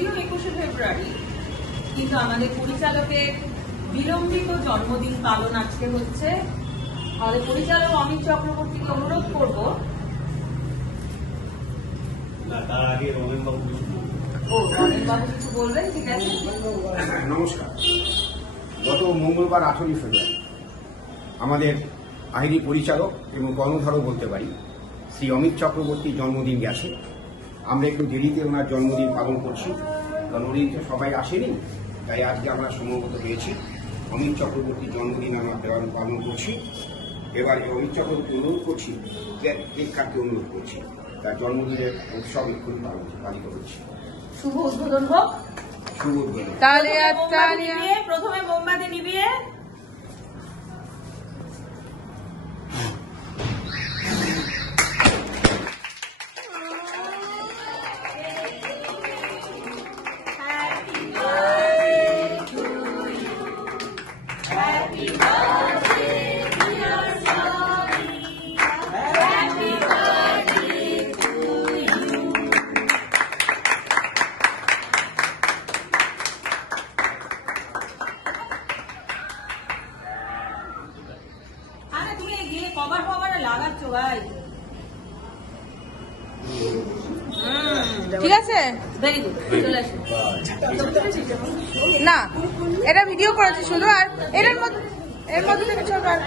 যদিও 21শে ফেব্রুয়ারি, কিন্তু আমাদের পরিচালকের বিলম্বিত জন্মদিন পালন আজকে হচ্ছে। আমাদের পরিচালক অমিত চক্রবর্তীকে অনুরোধ করব। তার আগে রমেনবাবু কিছু বলবেন? ঠিক আছে, নমস্কার। গত মঙ্গলবার 18 ফেব্রুয়ারি আমাদের আইনি পরিচালক এবং কর্ণধারও বলতে পারি শ্রী অমিত চক্রবর্তীর জন্মদিন গেছে। আমরা একটু দেরিতে ওনার জন্মদিন পালন করছি, কারণ উনি তো সবাই আসেনি, তাই আজকে আমরা সময়মতো পেয়েছি। অমিত চক্রবর্তীর জন্মদিন আমরা পালন করছি। এবার অমিত চক্রবর্তী অনুরোধ করছি, কেক কাটতে অনুরোধ করছি। তার জন্মদিনের উৎসব এক্ষুনি পালিত হচ্ছে। শুভ উদ্বোধন হোক। শুভ উদ্বোধন। প্রথমে মোমবাতি নিবিয়ে কভার লাগাচ্ছ ভাই। ঠিক আছে, ভেরি গুড, চলে আসুন। না এটা ভিডিও করেছি শুধু, আর এর মধ্যে থেকে ছোট আর